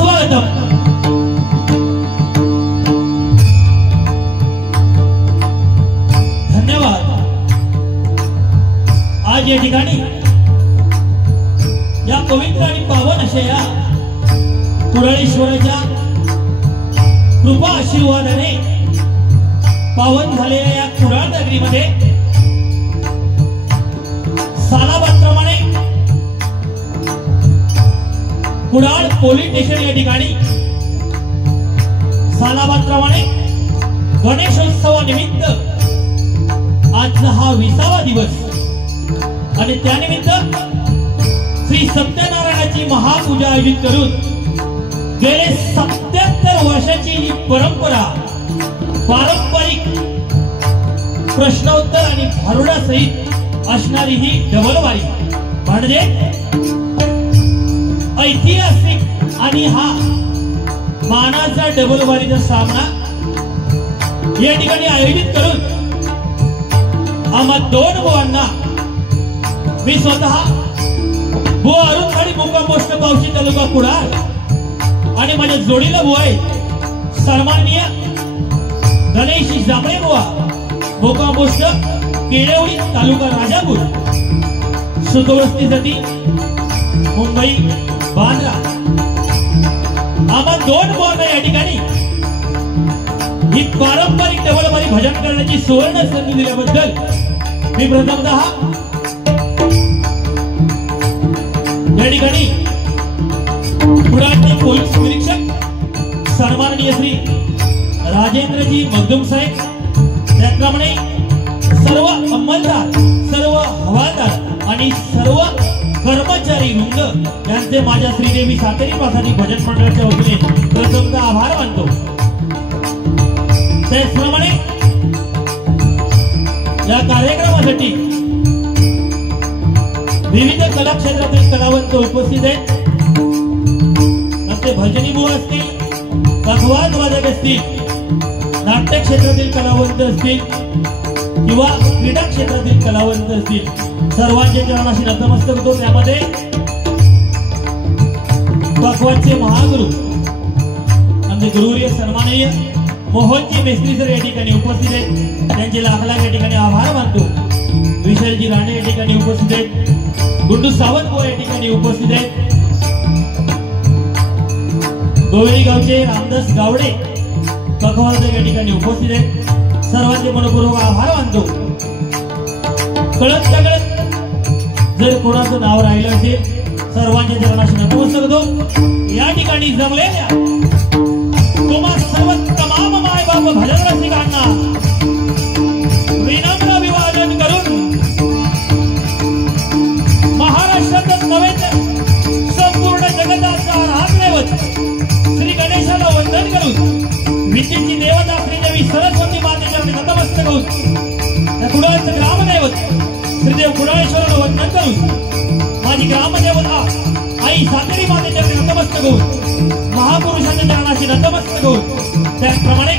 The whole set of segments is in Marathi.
सुस्वागतम। धन्यवाद। आज या ठिकाणी या पवित्र आणि पावन अशा या कुडाळेश्वराच्या कृपा आशीर्वादाने पावन झालेल्या या कुडाळ नगरीमध्ये सालाबादप्रमाणे कुडाळ पोलीस स्टेशन या ठिकाणी सालाबादप्रमाणे गणेशोत्सवानिमित्त आजचा हा 20वा दिवस आणि त्यानिमित्त श्री सत्यनारायणाची महापूजा आयोजित करून गेले 77 वर्षाची ही परंपरा पारंपरिक प्रश्नोत्तर आणि भारुडा सहित असणारी ही डबलवारी म्हणजे ऐतिहासिक आणि हा मानाचा डबलवारीचा सामना या ठिकाणी आयोजित करून आम्हा 2 बुवांना मी स्वतः बुवा अरुण आणि मुक्काम पोस्ट पावशी तालुका कुडाळ आणि माझ्या जोडीला बुवा आहे सन्माननीय गणेश जांभळे बुवा मुक्काम पोस्ट केळवडी तालुका राजापूर सुखवस्तीसाठी मुंबई बांद्रा आम्हा 2 बुवांना या ठिकाणी ही पारंपरिक डबलवारी भजन करण्याची सुवर्ण संधी दिल्याबद्दल मी प्रथमतः या ठिकाणी कुडाळचे पोलीस निरीक्षक सन्माननीय श्री राजेंद्रजी मगदुम साहेब त्याप्रमाणे सर्व अंमलदार सर्व हवालदार आणि सर्व कर्मचारी वृंद यांचे माझ्या श्रीदेवी सातेरी पासानी भजन मंडळाच्या वतीने प्रथमतः आभार मानतो। त्याचप्रमाणे या कार्यक्रमासाठी विविध कला क्षेत्रातील कलावंत उपस्थित आहेत। ते भजनी बुवा असतील, पखवाज वादक असतील, नाट्य क्षेत्रातील कलावंत असतील किंवा क्रीडा क्षेत्रातील कलावंत असतील, सर्वांच्या चरणाशी नतमस्तक होतो। त्यामध्ये पखवाजचे महागुरु आमचे गुरुवर्य सन्माननीय मोहनजी मेस्त्री सर या ठिकाणी उपस्थित आहेत। त्यांचे लाख लाख या ठिकाणी आभार मानतो। विशालजी राणे या ठिकाणी उपस्थित आहेत। गुंडू सावंत बुवा या ठिकाणी उपस्थित आहेत। गोवेरी गावचे रामदास गावडे पखवाज या ठिकाणी उपस्थित आहेत। सर्वांचे मनपूर्वक आभार मानतो। कळत नकळत जर कोणाचं नाव राहिलं असेल सर्वांच्या चरणाशी नतमस्तक होतो। या ठिकाणी जमलेल्या तुम्हा सर्व तमाम माय बाप भजन रसिकांना विनम्र अभिवादन करून महाराष्ट्रातच नव्हे तर संपूर्ण जगताचा राहत श्री गणेशाला वंदन करून विद्येची देवता श्रीदेवी सरस्वती मातेच्या नतमस्तक होऊन त्या कुडाळचं ग्रामदैवत श्रीदेव कुडाळेश्वराला वंदन करून माझी ग्रामदेवता आई सातेरी मातेच्या नतमस्तक होऊन महापुरुषाच्या चरणाशी नतमस्तक होऊन त्याचप्रमाणे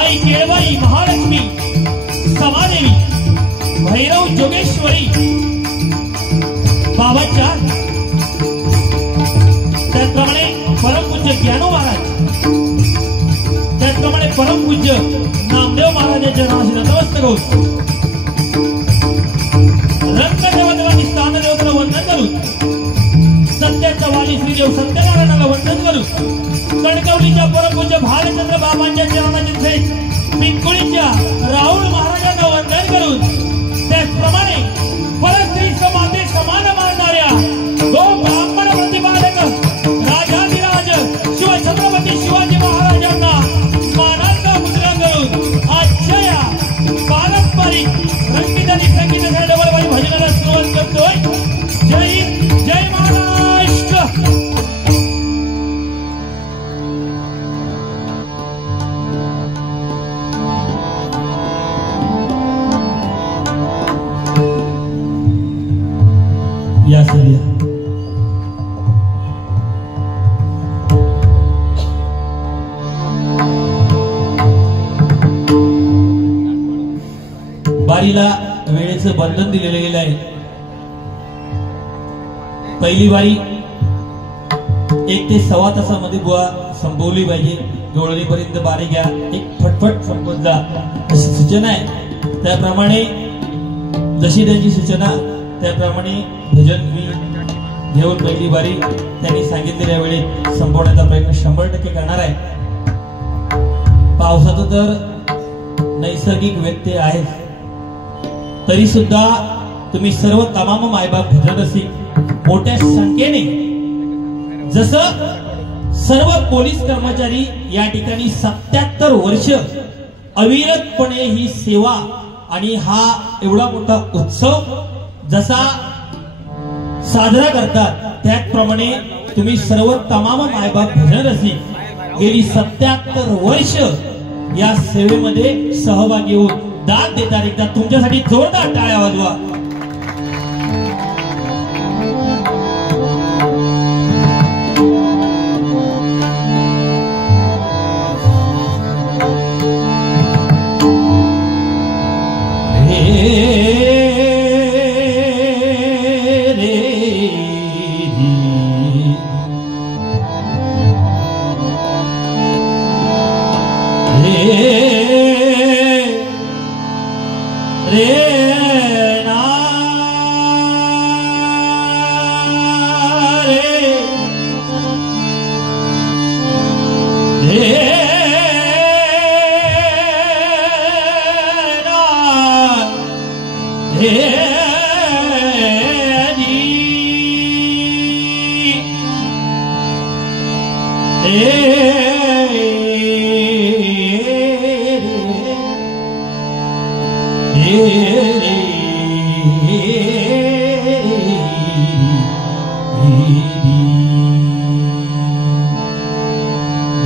आई केळबाई महालक्ष्मी समादेवी भैरव जोगेश्वरी बाबाच्या त्याचप्रमाणे परमपूज्य ज्ञानो महाराज त्याचप्रमाणे परमपूज्य नामदेव महाराजांच्या चरणाशी नतमस्तक होऊन रंगदेवतेला आणि स्थानदेवतेला वंदन करून सत्याचा वाली श्रीदेव सत्यनारायणाला वंदन करून कणकवलीच्या परमपूज्य भालचंद्र बाबांच्या चरणाचे पिंकुळीच्या राहुल महाराजांना वंदन करून त्याचप्रमाणे परस्त्री समाते समान मानणाऱ्या गो ब्राह्मण प्रतिपादक राजाधिराज शिवछत्रपती शिवाजी महाराजांना मानाचा मुद्रा करून आजच्या या पारंपरिक रंगीत आणि संगीत डबलवारी भजनाला सुरुवात करतोय। जय हिंद, जय महाराष्ट्र। या सर बारीला वेळेचं बंधन दिलेलं गेलं आहे। पहिली बारी 1 ते सव्वा तासामध्ये बुवा संपवली पाहिजे. जोडणीपर्यंत बारी घ्या, एक फटफट संपत जा अशी सूचना आहे. त्याप्रमाणे जशी त्यांची सूचना त्याप्रमाणे भजन मी घेऊन पहिली बारी त्यांनी सांगितलेल्या वेळेत संपवण्याचा प्रयत्न 100% करणार आहे. पावसाचं तर नैसर्गिक व्यत्यय आहे, तरी सुद्धा तुम्ही सर्व तमाम मायबाप भजन रसिक मोठ्या संख्येने, जसं सर्व पोलीस कर्मचारी या ठिकाणी 77 वर्ष अविरतपणे ही सेवा आणि हा एवढा मोठा उत्सव जसा साजरा करतात, त्याचप्रमाणे तुम्ही सर्व तमाम मायबाप भजन रसिक गेली 77 वर्ष या सेवेमध्ये सहभागी होऊन दाद देतात. एकदा तुमच्यासाठी जोरदार टाळ्या वाजवा.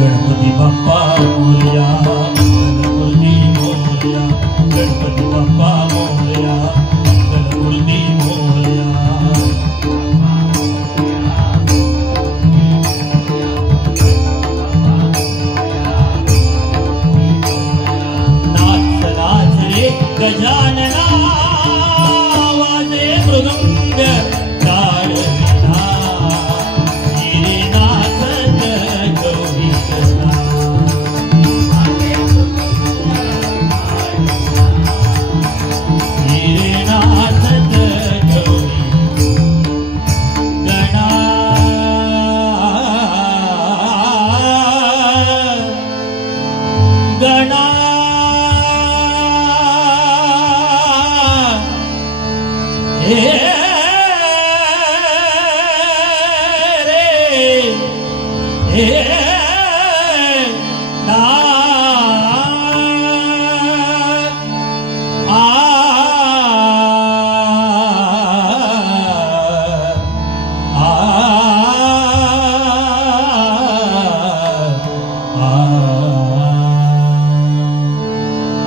गणपती बाप्पा मोरया, गणपती मोरया, गणपती बाप्पा मोरया, गणपती मोरया. नाच नाच रे गजानना, वाजे मृदुंग ताडविना, हिरे नाचत गौरीकना. हिरे नाचत गौरी गणा. गणा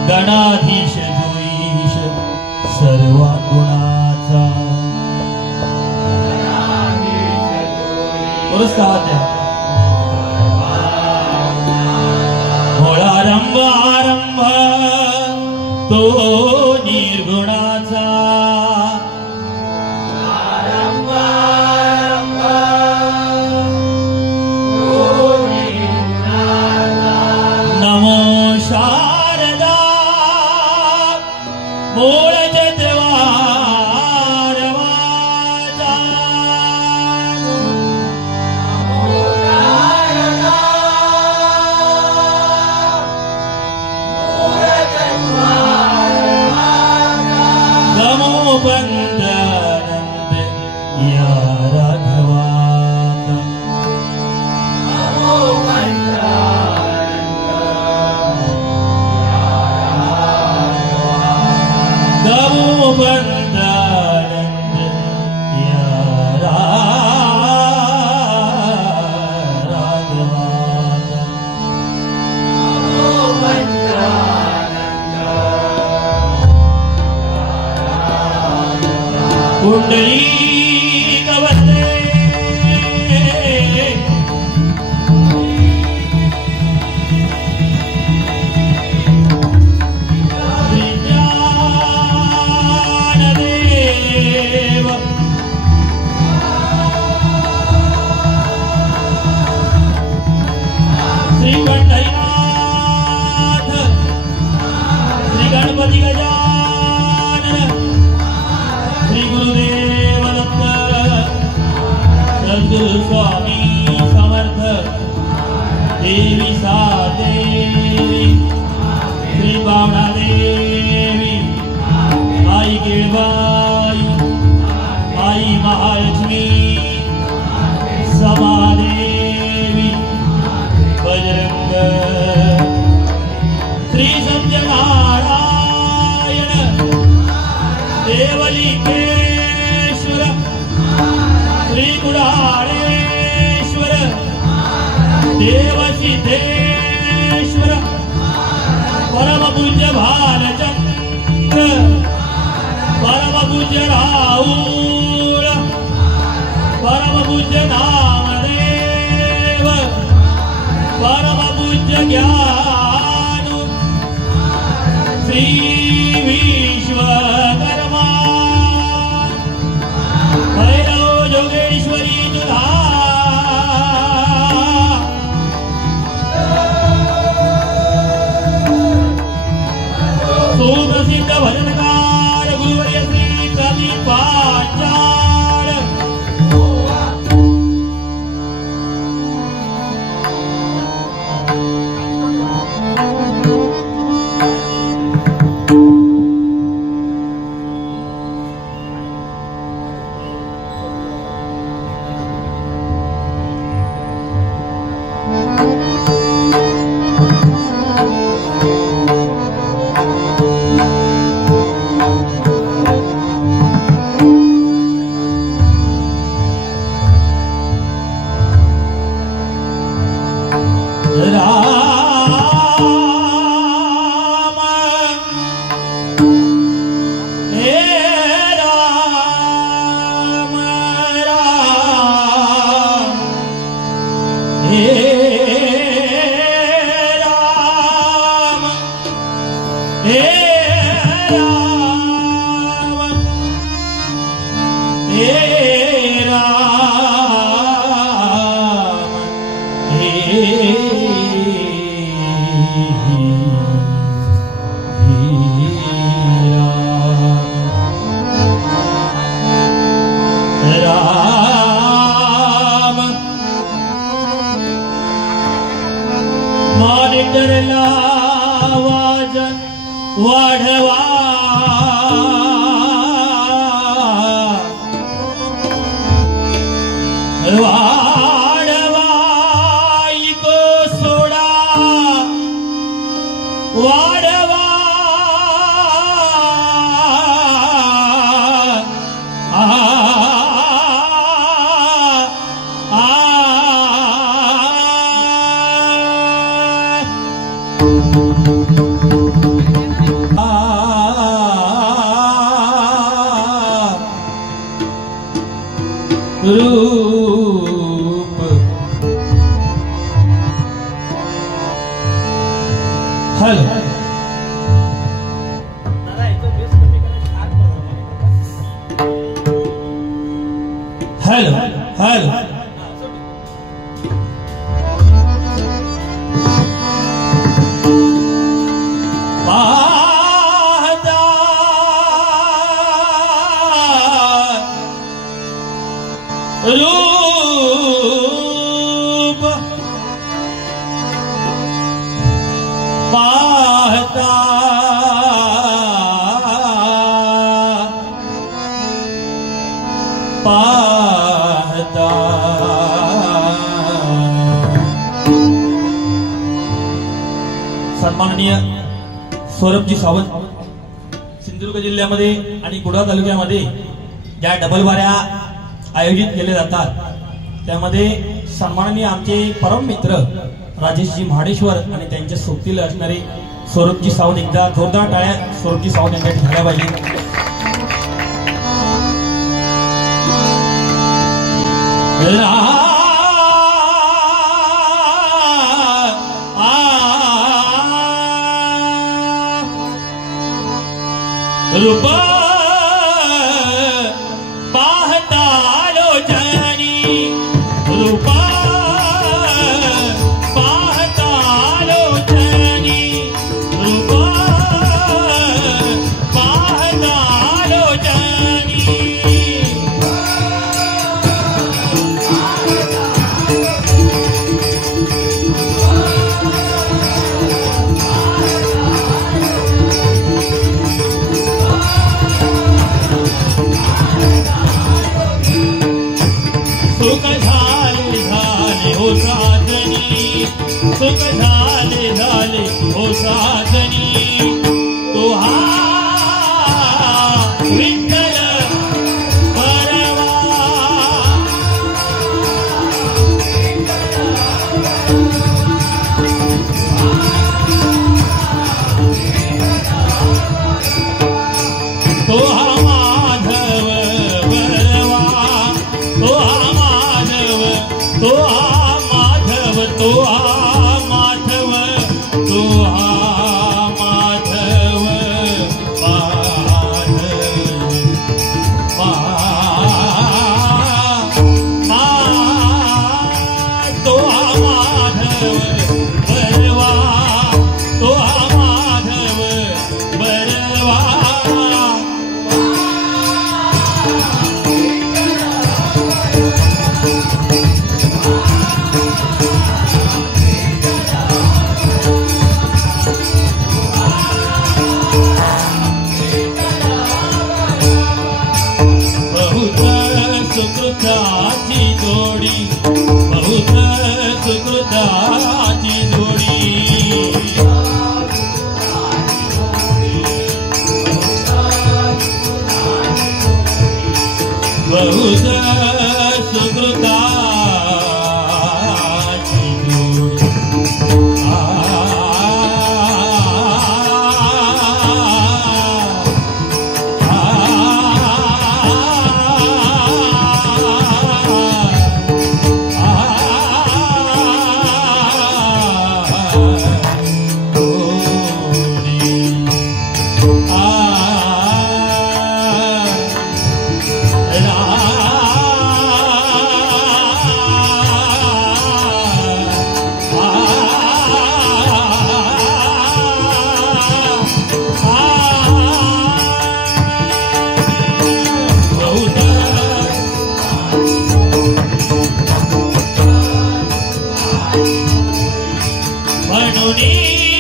गणाधीश द्वेष सर्व गुणाचा. पुरस्कार द्या. आरंभ आरंभ तो निर्गुणाचा. आरंभ आरंभ तो निर्गुणाचा. नमो शारदा मूळज द्वार वाचा. नमो शारदा मूळज द्वार देव सिद्धेश्वर परम पूज्य भालचंद्र परम पूज्य राहुल परम पूज्य नामदेव परम पूज्य ज्ञान श्री विश्वकर्मा भैरव जोगेश्वरी जुधा सुप्रसिद्ध भजनकार गुरुवर्य श्री प्रदीप पांचाळ मॉनिटरला आवाज वाढवा वाढवा इको सोडा वाढवा रूप हेलो हेलो हेलो रूप पाहता पाहता सन्माननीय सौरभजी सावंत सिंधुदुर्ग जिल्ह्यामध्ये आणि कुडाळ तालुक्यामध्ये ज्या डबल वाऱ्या आयोजित केले जातात त्यामध्ये सन्माननीय आमचे परम मित्र राजेशजी महाडेश्वर आणि त्यांच्या सोबतीला असणारे सौरभजी सावंत एकदा जोरदार टाळ्या सौरभजी सावंत यांच्या झाल्या पाहिजे रूप सुख झाले हो साधनी तो हा विठ्ठल परवा तो हा माधव तो हा माधव तो हा माधव बरवा तो हा माधव बरवा सुकृताची जोडी बहुत सुकृताची जोडी बहुत सुकृताची जोडी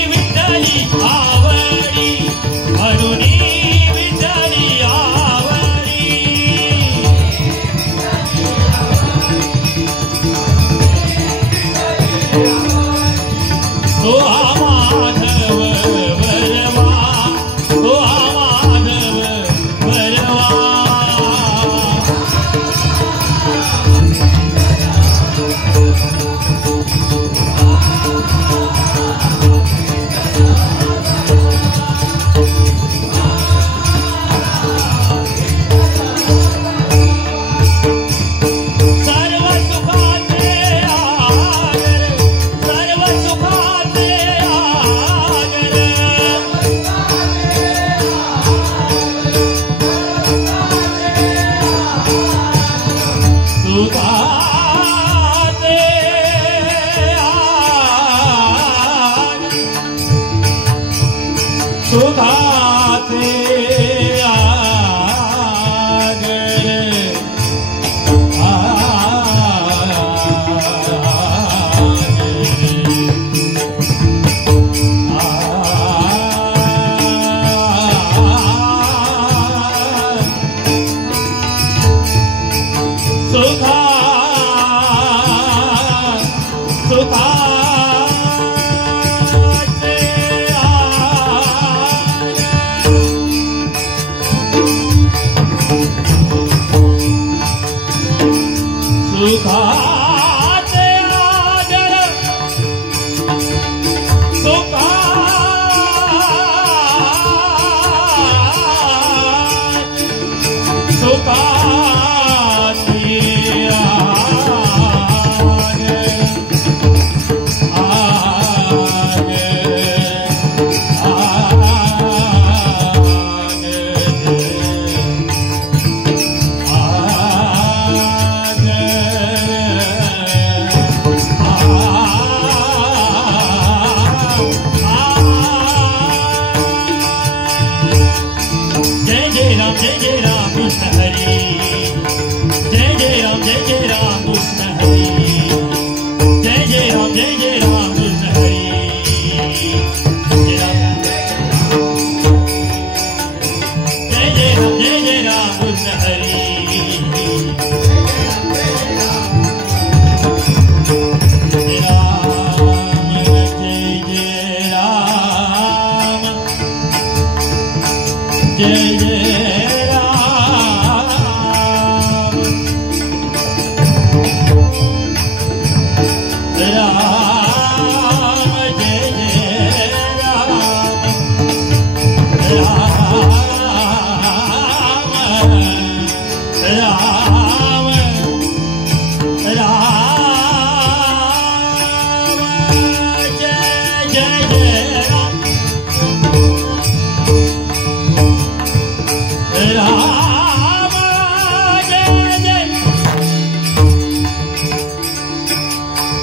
विठ्ठली आवडी म्हणून विठ्ठली आवडी तो हा माधव बरवा तो हा माधव बरवा सुखाचे सुखा सुखा सुखाचे आदर सुखा सुखाचे आदर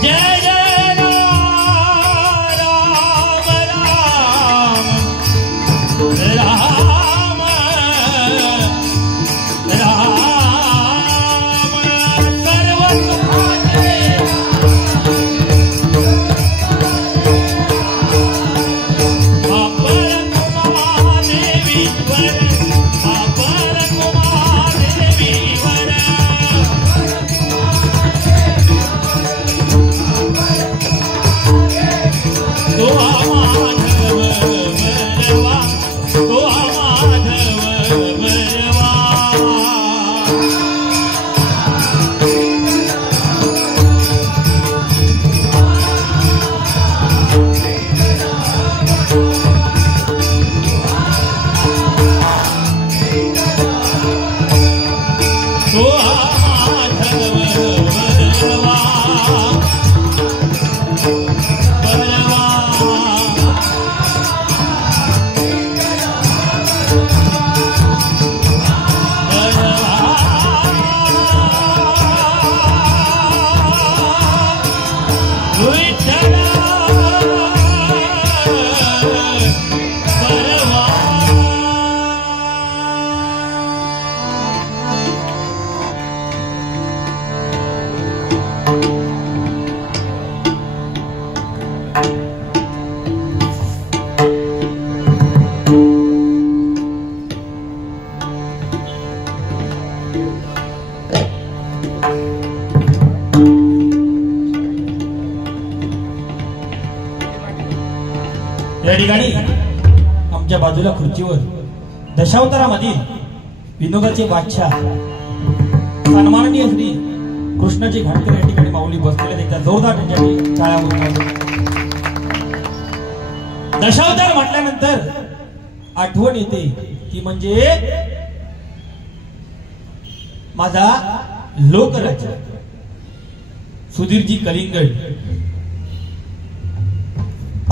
जय जय राम राम राम राम सर्व सुखाचे अपर कुमादेवी वर अपर कुमादेवी वर तो माधव बरवा तो माधव बरवा तो माधव बरवा या ठिकाणी आमच्या बाजूला खुर्चीवर दशावतारामधील विनोदाचे बादशाह सन्माननीय श्री कृष्णाजी घाटकर या ठिकाणी माऊली बसलेले देखील जोरदार त्यांच्यासाठी टाळ्या वाजवा. दशावतार म्हटल्यानंतर आठवण येते ती म्हणजे माझा लोकराज्य सुधीरजी कलिंगड.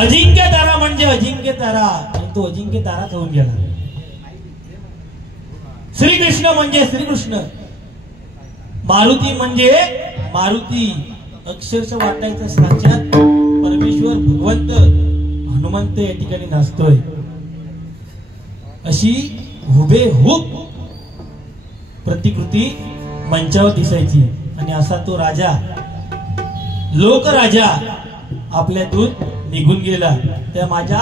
अजिंक्य तारा म्हणजे अजिंक्य तारा आणि तो अजिंक्य ताराच होऊन गेला. श्रीकृष्ण म्हणजे श्रीकृष्ण, मारुती म्हणजे मारुती, अक्षरशः वाटायचं साक्षात परमेश्वर भगवंत हनुमंत या ठिकाणी नाचतोय. अशी हुबेहूब प्रतिकृती मंचावर दिसायची. आणि असा तो राजा लोकराजा आपल्यातून निघून गेला. त्या माझ्या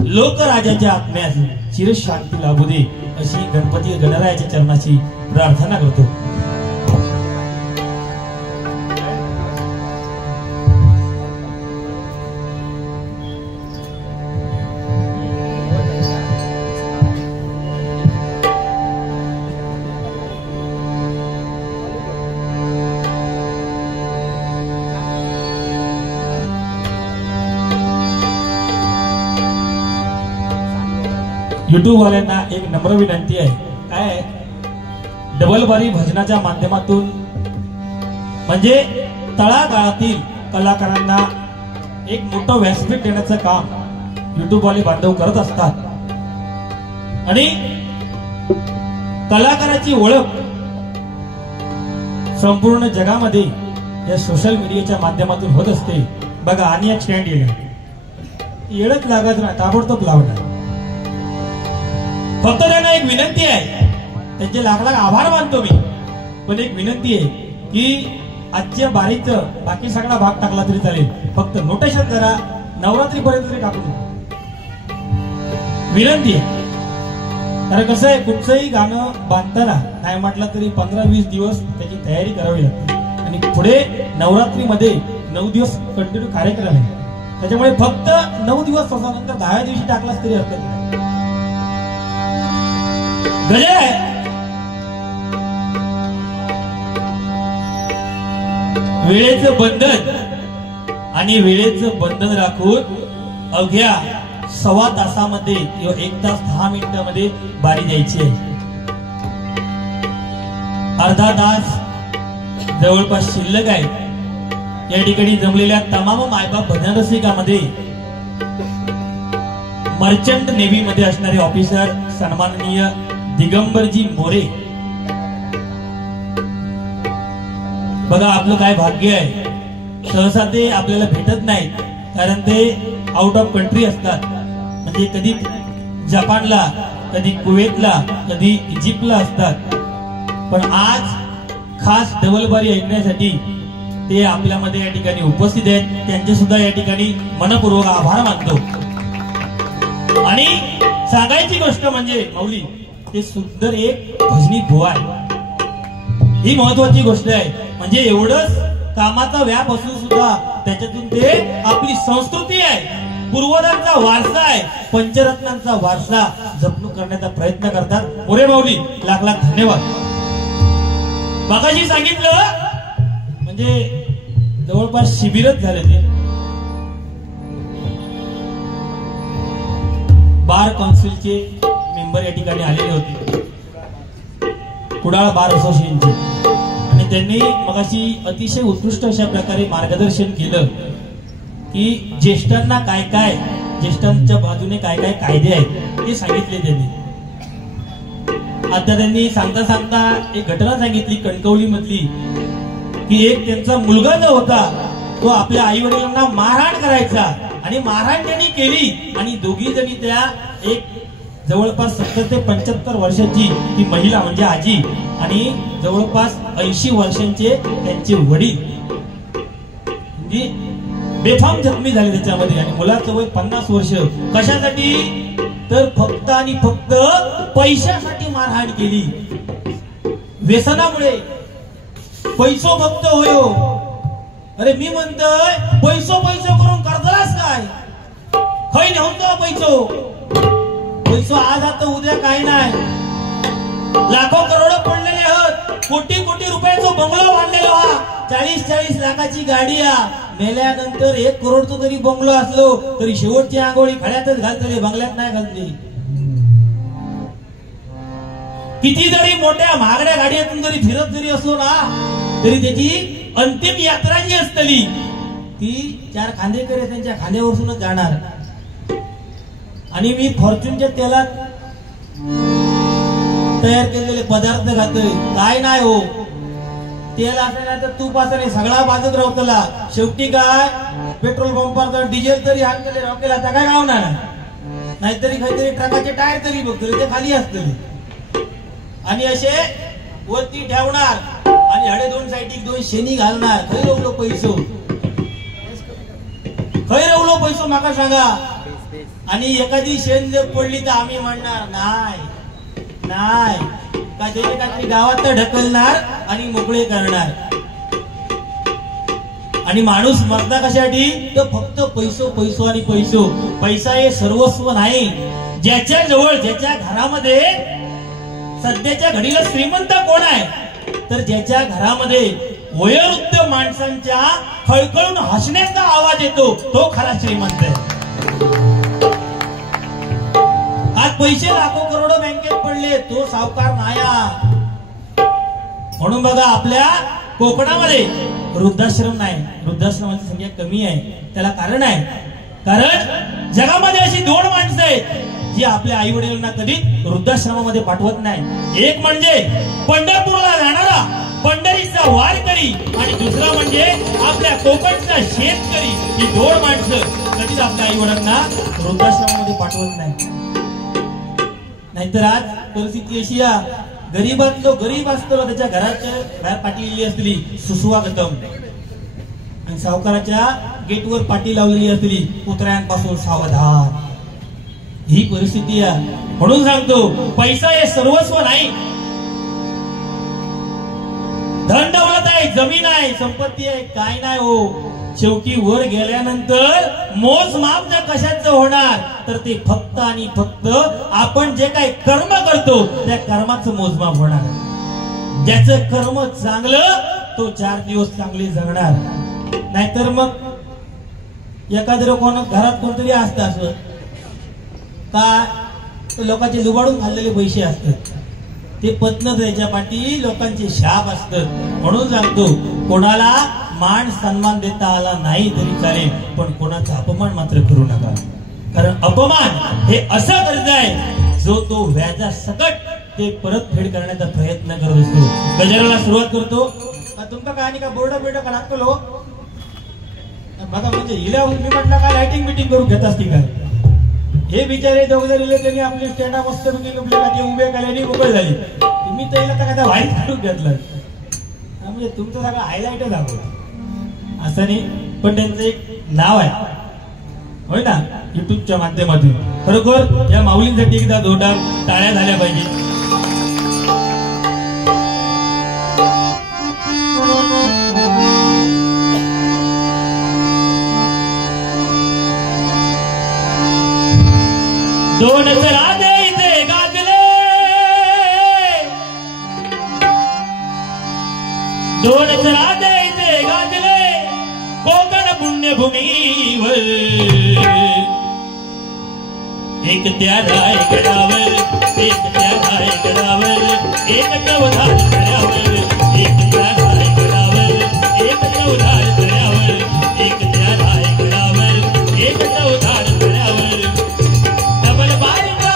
लोकराजाच्या आत्म्यास चिरशांती लाभू दे अशी गणपती गणरायाच्या चरणाची प्रार्थना करतो. युट्यूब वाल्यांना एक नम्र विनंती आहे. काय डबल बारी भजनाच्या माध्यमातून म्हणजे तळागाळातील कलाकारांना एक मोठं व्यासपीठ देण्याचं काम युट्यूब वाले बांधव करत असतात. आणि कलाकाराची ओळख संपूर्ण जगामध्ये या सोशल मीडियाच्या माध्यमातून होत असते. बघा आणि एक स्टँड येडच लागत ना ताबडतोब लावणार. फक्त त्यांना एक विनंती आहे, त्यांचे लाख लाख आभार मानतो मी, पण एक विनंती आहे की आजच्या बारीचं बाकी सगळा भाग टाकला तरी चालेल, फक्त नोटेशन करा, नवरात्री पर्यंत तरी टाकू विनंती आहे. कारण कसं आहे कुठचंही गाणं बांधताना नाही म्हटलं तरी 15-20 दिवस त्याची तयारी करावी लागते. आणि पुढे नवरात्रीमध्ये 9 दिवस कंटिन्यू कार्यक्रम आहे. त्याच्यामुळे फक्त 9 दिवस नंतर 10व्या दिवशी टाकलाच तरी हरकत नाही. गजय वेळेचं बंधन आणि वेळेचं बंधन राखून अवघ्या 1.25 तासामध्ये किंवा 1 तास 10 मिनिटांमध्ये बारी द्यायची आहे. अर्धा तास जवळपास शिल्लक आहे. या ठिकाणी जमलेल्या तमाम मायबाप भजन रसिकामध्ये मर्चंट नेव्ही मध्ये असणारे ऑफिसर सन्माननीय दिगंबरजी मोरे, बघा आपलं काय भाग्य आहे. सहसा ते आपल्याला भेटत नाही, कारण ते आउट ऑफ कंट्री असतात. म्हणजे कधी जपानला, कधी कुवेतला, कधी इजिप्तला असतात. पण आज खास डबलबारी ऐकण्यासाठी ते आपल्यामध्ये या ठिकाणी उपस्थित आहेत. त्यांचे सुद्धा या ठिकाणी मनपूर्वक आभार मानतो. आणि सांगायची गोष्ट म्हणजे माऊली, ते सुंदर एक भजनी बुवा आहे. ही महत्वाची गोष्ट आहे. म्हणजे एवढंच कामाचा व्याप असून सुद्धा त्याच्यातून ते आपली संस्कृती आहे, पूर्वजांचा वारसा आहे, पंचरत्नांचा वारसा जपणूक करण्याचा प्रयत्न करतात. मोरे माऊली लाख लाख धन्यवाद. मगाशी सांगितलं म्हणजे जवळपास शिबिरच झाले. ते बार काउन्सिलचे मेंबर या ठिकाणी आलेले होते, कुडाळ बार असोसिएशनचे. आणि त्यांनी मगाशी अतिशय उत्कृष्ट अशा प्रकारे मार्गदर्शन केलं की ज्येष्ठांना काय काय, ज्येष्ठांच्या बाजूने काय काय कायदे आहेत ते सांगितले त्यांनी. आता त्यांनी सांगता सांगता एक घटना सांगितली कणकवली मधली, की एक त्यांचा मुलगा जो होता तो आपल्या आई वडिलांना मारहाण करायचा, आणि मारहाण त्यांनी केली. आणि दोघी जणी त्या एक जवळपास 70 ते 75 वर्षाची ती महिला म्हणजे आजी, आणि जवळपास 80 वर्षांचे त्यांचे वडील म्हणजे बेफाम जखमी झाले त्याच्यामध्ये. आणि मुलाचं वय 50 वर्ष. कशासाठी? तर फक्त आणि फक्त पैशासाठी मारहाण केली, व्यसनामुळे. पैसो फक्त होयो. अरे मी म्हणतोय पैसो करून करतलास काय? खै नेऊन पैसो पैसो आज आता उद्या काय नाही. लाखो करोडो पडलेले आहोत, कोटी कोटी रुपयाचा बंगलो बांधलेलो हा, 40-40 लाखाची गाडी हा. मेल्यानंतर 1 करोडचा जरी बंगलो असलो तरी शेवटची आंघोळी खड्यातच घालतले, बंगल्यात नाही घालते. किती जरी मोठ्या महागड्या गाडीतून जरी फिरत जरी असलो ना, तरी त्याची अंतिम यात्रा जी असतली ती 4 खांदेकर त्यांच्या खांद्यावरूनच जाणार. आणि मी फॉर्च्यूनच्या तेलात तयार केलेले पदार्थ खातोय, काय नाही हो. तेल असं तर तूप असं नाही, सगळा बाजूक राहतला. शेवटी काय पेट्रोल पंपावर डिझेल तरी हाणलेले राहतेला, आता काय गावणार नाहीतरी काहीतरी ट्रकाचे टायर तरी बघतो ते खाली असतले. आणि असे वरती ठेवणार आणि हडे 2 साईड 2 शेणी घालणार. खै रवलो पैसो, खै रवलो पैसो माका सांगा. आणि एखादी शेण जर पडली तर आम्ही म्हणणार नाही नाही, काहीतरी गावात तर ढकलणार आणि मोकळे करणार. आणि माणूस मरता कशासाठी? तर फक्त पैसो आणि पैसो. पैसा हे सर्वस्व नाही. ज्याच्या जवळ, ज्याच्या घरामध्ये सध्याच्या घडीला श्रीमंत कोण आहे? तर ज्याच्या घरामध्ये वयोवृद्ध माणसांच्या खळखळून हसण्याचा आवाज येतो तो खरा श्रीमंत आहे. आज पैसे लाखो करोडो बँकेत पडले, तो सावकार नाया. म्हणून बघा आपल्या कोकणामध्ये वृद्धाश्रम नाही, वृद्धाश्रमाची संख्या कमी आहे. त्याला कारण आहे, कारण जगामध्ये अशी 2 माणसं आहेत जी आपल्या आई वडिलांना कधी वृद्धाश्रमामध्ये पाठवत नाही. एक म्हणजे पंढरपूरला जाणारा पंढरीचा वारकरी, आणि दुसरा म्हणजे आपल्या कोकणचा शेतकरी. ही 2 माणसं कधीच आपल्या आई वडिलांना वृद्धाश्रमामध्ये पाठवत नाही. नाहीतर आज परिस्थिती अशी आहे, गरीबातलो गरीब असतो त्याच्या घराच्या बाहेर पाटी लिहिली असली सुस्वागतम, आणि सावकाराच्या गेटवर पाटी लावलेली असली कुत्र्यांपासून सावधान. ही परिस्थिती आहे. म्हणून सांगतो पैसा हे सर्वस्व नाही. धन दौलत आहे, जमीन आहे, संपत्ती आहे, काय नाही हो. शेवटी वर गेल्यानंतर मोजमाप जर कशाचं होणार तर ते फक्त आणि फक्त आपण जे काही कर्म करतो त्या कर्माचं मोजमाप होणार. ज्याचं कर्म चांगलं तो 4 दिवस चांगले जगणार. नाहीतर मग एखाद्या घरात कोणतरी असतं असं का लोकांचे लुबाडून खाल्लेले पैसे असतात, ते पत्न त्याच्या पाठी लोकांचे शाप असतात. म्हणून सांगतो कोणाला मान सन्मान देता आला नाही तरी चालेल, पण कोणाचा अपमान मात्र करू नका. कारण अपमान हे असं कर्ज आहे जो तो व्याजा सकट ते परतफेड करण्याचा प्रयत्न करत असतो. गजराला सुरुवात करतो. तुमका काय का बोर्ड बिर्ड का लागतो बघा म्हणजे हिला मी म्हटलं काय लाइटिंग मिटिंग करून घेत असती काय हे बिचारे दोघं जण त्यांनी आपली स्टँड अप मस्त उभे केल्याने मोकळ झाली तुम्ही त्याला तर वाईट काढून घेतलं म्हणजे तुमचं सगळं हायलाइट दाखवलं असं नाही पण त्यांचं एक नाव आहे होय ना युट्यूबच्या माध्यमातून खरोखर या माऊलींसाठी एकदा जोरदार टाळ्या झाल्या पाहिजे दोन राधे इथे गाजले दोन राधे इथे गाजले कोकण पुण्यभूमीवर एक त्या रायगडावर एक त्या रायगडावर एक चौधार तळ्यावर एक त्या रायगडावर एक चौधार तळ्यावर एक त्या रायगडावर एक चौधार तळ्यावर डबल बारीका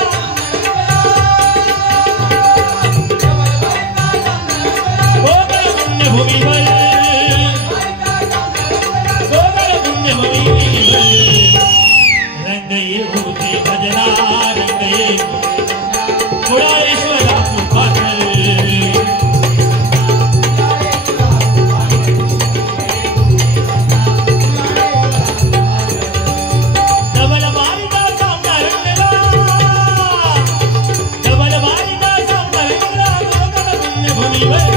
कोकण पुण्यभूमीवर कोकण पुण्यभूमीवर रंग येऊ दे भजना रंग येऊ कुळाळेश्वरा कृपाकर डबल बारीका सामना रंगला डबल बारीका सामना रंगला कोकण पुण्यभूमीवर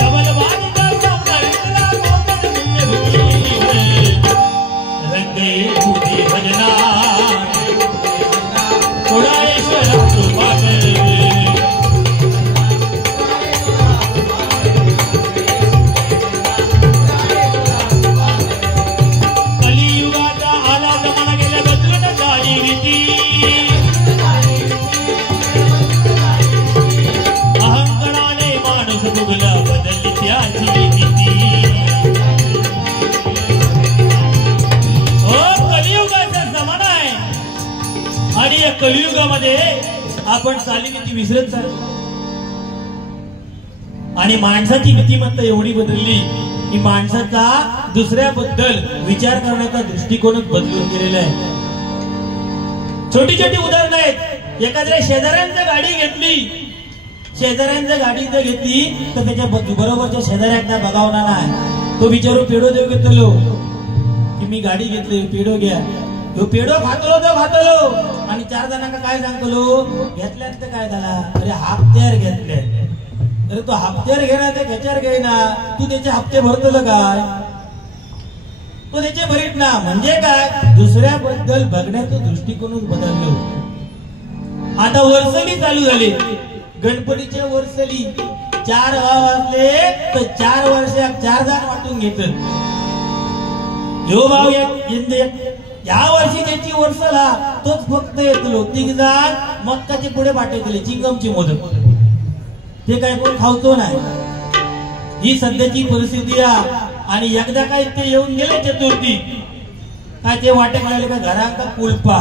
डबल बारीका सामना रंगला कोकण पुण्यभूमीवर रंग येऊ दे भजना कुळाळेश्वरा कृपाकर कलियुगाचा आला जमाना गेल्या बदलत चाली रीती अहंकाराने माणूस भोगला बदलली त्याची नीती हो कलियुगाचा जमाना आहे आणि या कलियुगामध्ये आपण चालीरीती विसरत चाललो आणि माणसाची नीतिमत्ता एवढी बदलली की माणसाचा दुसऱ्याबद्दल विचार करण्याचा दृष्टिकोनच बदलून गेलेला आहे छोटी छोटी उदाहरणं आहेत एखाद्या शेजाऱ्यांची गाडी घेतली शेजाऱ्यांची गाडी जर घेतली तर त्याच्या बरोबरच्या शेजाऱ्यांना बघावणार नाही तो बिचारो पेडो देऊ घेतलो की मी गाडी घेतली पेडो घ्या तो पेडो खातलो आणि 4 जणांना काय सांगतलो घेतल्यात तर काय झाला अरे हप्त्यावर घेतले अरे तो हप्त्यावर घेणार ते त्याच्यावर घेईना तू त्याचे हप्ते भरतलं काय तो त्याचे भरीत ना म्हणजे काय दुसऱ्याबद्दल बघण्याचा दृष्टिकोनच बदललो आता वर्षली चालू झाली गणपतीच्या वर्षली 4 भाव असले तर 4 वर्षात 4 जण वाटून घेतात यो भाव या वर्षी त्याची वर्षला तोच फक्त येतलो 3 जण मक्काचे पुढे पाठवले चिंगमची मोदक ते काय कोण खावतो नाही ही सध्याची परिस्थिती आहे आणि एकदा काय ते येऊन गेले चतुर्थी काय ते वाटे मिळाले का घरात का कुलपा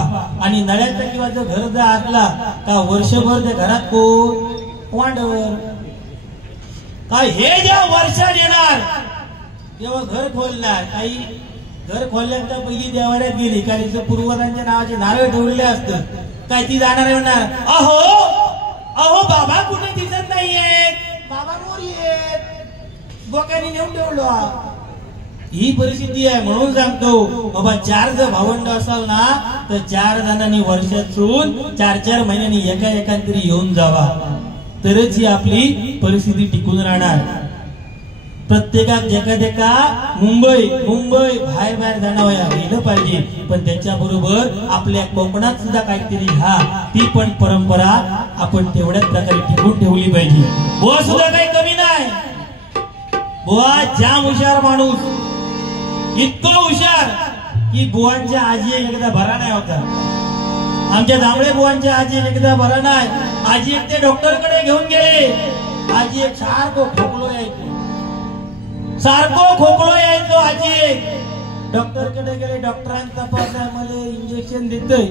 आणि नळ्याचा किंवा जो घर जर असला का वर्षभर त्या घरात कोण वांडवर काय हे जेव्हा वर्षात येणार तेव्हा घर खोलणार काही घर खोलल्यानंतर पहिली देवाऱ्यात गेली काय तिचं पूर्वजांच्या नावाचे नारळ ठेवलेले असतं काय ती जाणार येणार अहो अहो बाबा कुठे दिसत नाहीये बाबा मोर येत बोक्याने नेऊन ठेवलो ही परिस्थिती आहे म्हणून सांगतो बाबा 4 जर भावंड असाल ना तर 4 जणांनी वर्षातून 4 महिन्यांनी एका तरी येऊन जावा तरच ही आपली परिस्थिती टिकून राहणार प्रत्येकात एका मुंबई बाहेर जाणं गेलं पाहिजे पण त्याच्याबरोबर आपल्या कोकणात सुद्धा काहीतरी ती पण परंपरा आपण तेवढ्याच प्रकारे टिकून ठेवली पाहिजे बुवा सुद्धा काही कमी नाही बुवा जाम हुशार माणूस इतकं हुशार की बुवांच्या आजी एकदा भरा नाही होता आमच्या जांभळे बुवांच्या आजी एकदा बरा नाही आजी एक ते डॉक्टर कडे घेऊन गेले आजी एक सारखो खोकलो यायचो आजी डॉक्टर कडे गेले डॉक्टरांचा तपासला मला इंजेक्शन देतोय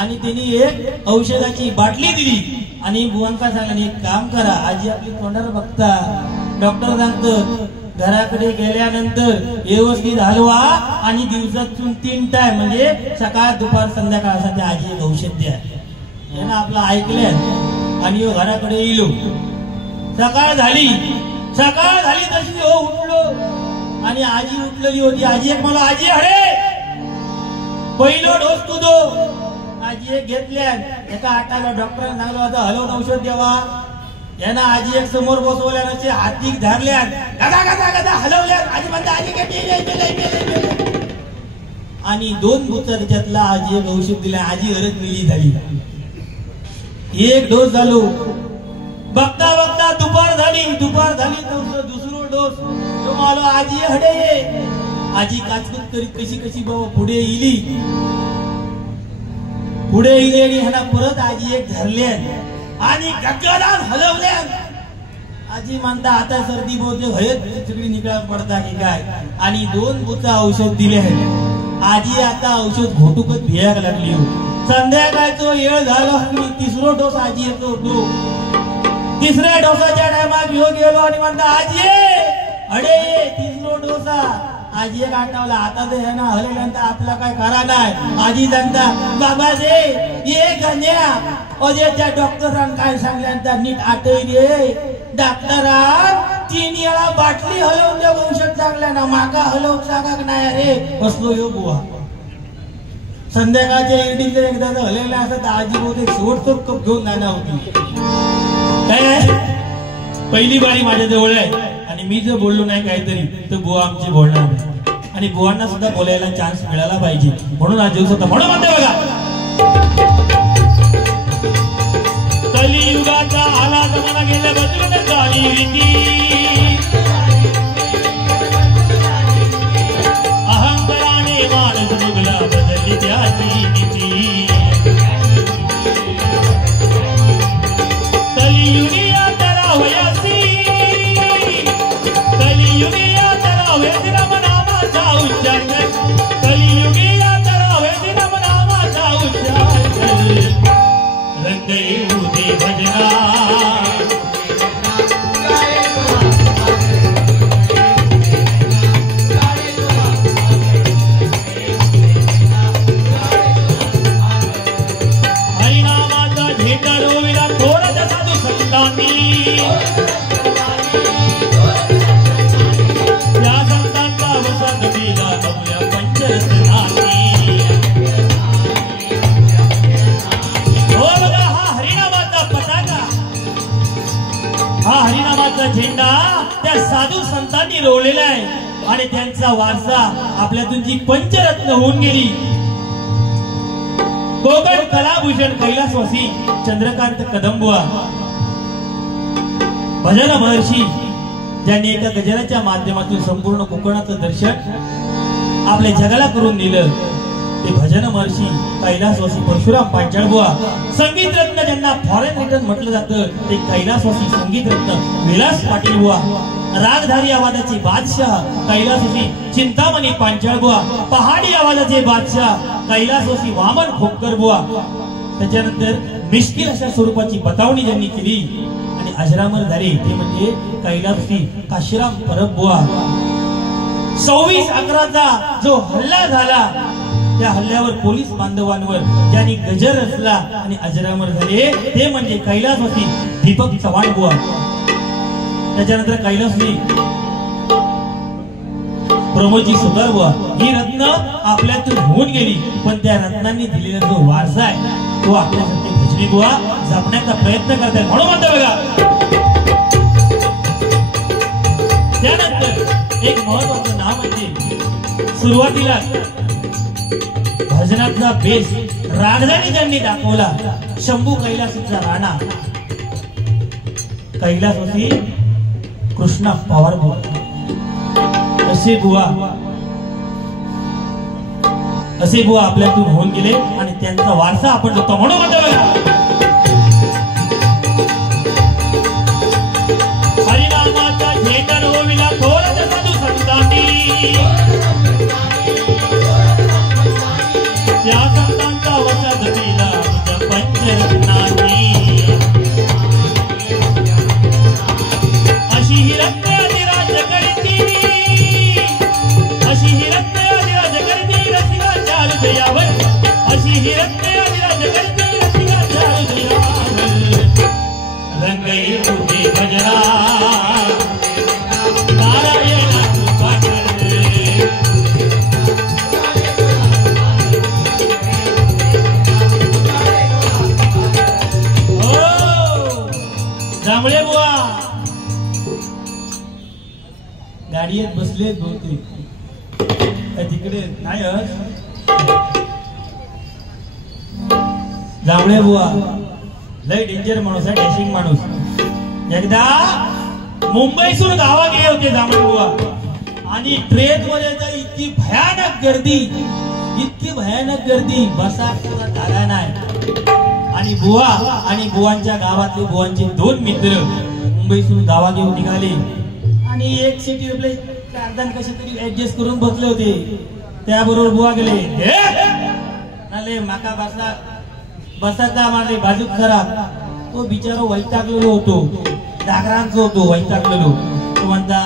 आणि त्यांनी एक औषधाची बाटली दिली आणि बुवांका सांगले एक काम करा आजी आपली तोंडावर बघता डॉक्टर सांगतो घराकडे गेल्यानंतर व्यवस्थित हलवा आणि दिवसातून 3 टाइम म्हणजे सकाळ दुपार संध्याकाळसाठी आजी एक औषध द्या. यानं आपलं ऐकलंय आणि घराकडे येलो. सकाळ झाली तशी हो उठलो आणि आजी उठलेली होती. आजी एक मला आजी अरे पहिलो डोस तू दो. आजी एक घेतल्या. एका आटाला डॉक्टरांनी सांगलं होतं हलवून औषध द्यावा. यानं आजी एक समोर बसवल्या नसे हातीक धरल्या गदा गदा गदा हलवल्या. आजी म्हणते आजी आणि 2 बुचा त्याच्यातला आजी एक औषध दिल्या. आजी हरत मिली झाली. एक डोस झालो. बघता बघता दुपार झाली दुसरो डोस तो आलो. आजी हडे ये. आजी काचकूच करीत कशी बाबा पुढे इली आणि ह्याला परत आजी एक धरल्या आणि गगनात हलवल्या. आजी म्हणता आता सर्दी बहुतेक हयत सगळी निघा पडता की काय आणि 2 बुचा औषध दिले. आजी आता औषध घोटुकच भियायला लागली. संध्याकाळचा वेळ झाला आणि 3रा डोस आजी येतो होतो. 3ऱ्या डोसाच्या टायमात गेलो आणि म्हणता आजी अडे 3रा डोसा. आजी एक आठवला आता ते ना हलल्यानंतर आपला काय करा नाही. आजी सांगता बाबा दे ये गण्या अजे त्या डॉक्टरांनी काय सांगल्यानंतर नीट आठवली रे. डॉक्टरान 3 वेळा बाटली हलवून द्या औषध चांगल्या ना माका हलवून सांगा नाही रे. बसलो यो बुवा. संध्याकाळच्या इडीचे एकदा हलेला असं आजी बहुतेक शेवटचो कप घेऊन जाणार होती. काय पहिली बारी माझ्या जवळ आहे आणि मी जर बोललो नाही काहीतरी तर बुवा आमची बोलणार नाही आणि बुवांना सुद्धा बोलायला चान्स मिळाला पाहिजे. म्हणून आज दिवस होता. म्हणून म्हणते बघा कलियुगाचा आला जमाना गेल्या बदलून झाली रीती. अहंकाराने माणूस डुबला बदलली त्याची नीती. कलियुगिया त्याला वयासी कलियुगिया त्याला वयासी नामाचा उच्चार कर. कलियुगिया त्याला वयासी नामाचा उच्चार कर. रंग येऊ दे भजना हरिनामाचा झेंडा रोविला थोराच्या साधू संतांनी. त्या संतांचा वसात दिला आपल्या पंचरत्नांनी. हो बघा हा हरिनामाचा पताका हा हरिनामाचा झेंडा त्या साधू संतांनी रोवलेला आहे आणि त्यांचा वारसा आपल्यातून जी पंचरत्न होऊन गेली. कोकण कलाभूषण कैलासवासी चंद्रकांत कदमबुवा भजन महर्षी ज्यांनी एका गजराच्या माध्यमातून संपूर्ण कोकणाचं दर्शन आपल्या जगाला करून दिलं ते भजन महर्षी कैलासवासी परशुराम पांचाळबुवा. संगीत रत्न ज्यांना फॉरेन रिटर्न म्हटलं जातं ते कैलासवासी संगीत रत्न विलास पाटील बुवा. रागधारी आवाजाचे बादशाह कैलासवासी चिंतामणी पांचाळबुवा. पहाडी आवाजाचे बादशाह कैलासवासी वामन खोपकर बुवा. त्याच्यानंतर मिश्किल अशा स्वरूपाची बतावणी ज्यांनी केली आणि अजरामर झाले ते म्हणजे कैलासवासी काशीराम परब बुवा. 26/11चा जो हल्ला झाला त्या हल्ल्यावर पोलीस बांधवांवर ज्यांनी गजर रचला आणि अजरामर झाले ते म्हणजे कैलासवासी दीपक चव्हाण बुवा. त्याच्यानंतर कैलासवासी प्रमोदजी सुतार बुवा. ही रत्न आपल्यातून होऊन गेली पण त्या रत्नांनी दिलेला जो वारसा आहे तो आपल्यासाठी भजनी बुवा जपण्याचा प्रयत्न करतात. म्हणून म्हणतो बघा त्यानंतर एक महत्वाचं नाव म्हणजे सुरुवातीला भजनाचा बेस रागदानी ज्यांनी दाखवला शंभू कैलासचा राणा कैलासवासी कृष्णा पवार बुवा. असे बुवा आपल्यातून होऊन गेले आणि त्यांचा वारसा आपण जपतो. म्हणून हरिनामाचा झेंडा रोविला थोराच्या साधू संतांनी. त्या संतांचा वसात दिला पंचरत्नांनी. अशी ही रत्न अधिराज करती हृदयावर अशी ही रत्ने अधिराज करते रसिकाच्या हृदयावर रंगई तुझे भजना नारायणा कृपा कर हो जांभळे बुवा गाडीत बसले बहुतेक तिकडे नाही जांभळे बुवा लय डेंजर माणूस आहे डॅशिंग माणूस एकदा मुंबईसून गावा गेले होते जांभळे बुवा आणि ट्रेन मध्ये तर इतकी भयानक गर्दी बसा सुद्धा जागा नाही आणि बुवा आणि बुवांच्या गावातले बुवांचे दोन मित्र मुंबईसून गावा घेऊन निघाले आणि एक सिटी अर्धा कशी तरी ऍडजस्ट करून बसले होते त्याबरोबर बुवा गेले नाले माका बसाचा मारले बाजूक खराब तो बिचारा वैतागलेलो होतो डागरांचा होतो वैतागलेलो तो म्हणता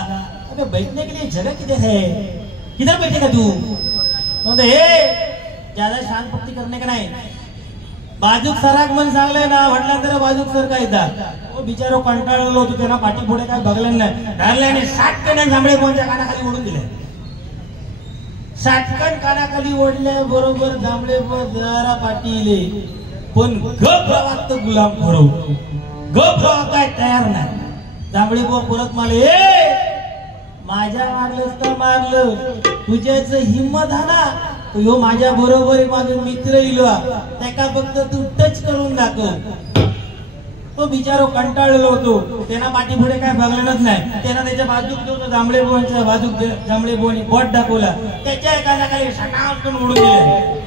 अबे बैठने के लिए जगह किधर है किधर बैठेगा तू म्हणतो हे ज्यादा शांत पक्ती करणे का नाही बाजूक सराक मन सांगले ना म्हटलं तर बाजूक सर काय तो बिचारो कंटाळलेलो होतो त्यांना पाठी पुढे काय बघलं नाही धरल्याने 60 कण जांभळे कोणत्या कानाखाली ओढून दिले 60 कण कानाखाली ओढल्या बरोबर जांभळे जरा पाठीले पण गप गावात गुलाम खरो गप गावा काय तयार नाही जांभळे बुवा परत माले माझ्या मारलंस तर मारलं तुझ्याच हिम्मत हा ना ह्यो माझ्या बरोबर माझे मित्र इलो त्याका फक्त तू टच करून दाखव तो बिचारो कंटाळलेलो होतो त्यांना पाठी पुढे काय बघलेलंच नाही त्यांना त्याच्या बाजूक जो जांभळे बुवांच्या बाजूक जांभळे बुवांनी बोट दाखवला त्याच्या एकाखाली सटावून उडून दिले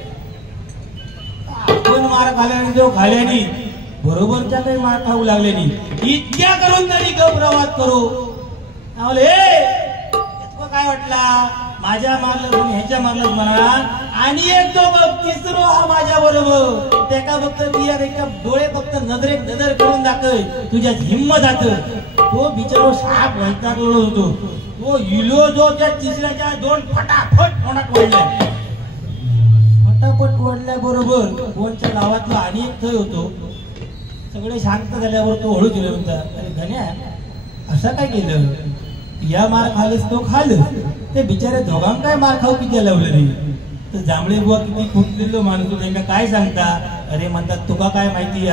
आपण मार खाल्याने जो खाल्याने बरोबरच्या काही मार खाऊ लागले नाही इतक्या करून तरी गौरवात करू काय वाटला माझ्या मारलं ह्याच्या मारलं म्हणा आणि एक तो बघ तिसरो हा माझ्या बरोबर त्याका फक्त बिया एका डोळे फक्त नजरेत नजर करून दाखव तुझ्यात हिम्मत जात तो बिचारो साप वैतागलेलो होतो तो इलो जो त्या तिसऱ्याच्या दोन फटाफट तोंडात वाढल्या फटाफट वाढल्या बरोबर कोणच्या गावातला आणि एक थय होतो सगळे शांत झाल्यावर तो हळू गेले म्हणता अरे गण्या असं काय केलं या मार खालस तो खाल ते बिचारे दोघां काय मार खाऊ किती लावलं नाही तर जांभळे बुवा किती फुटलेलो माणूस त्यांना काय सांगता अरे म्हणतात तुका काय माहिती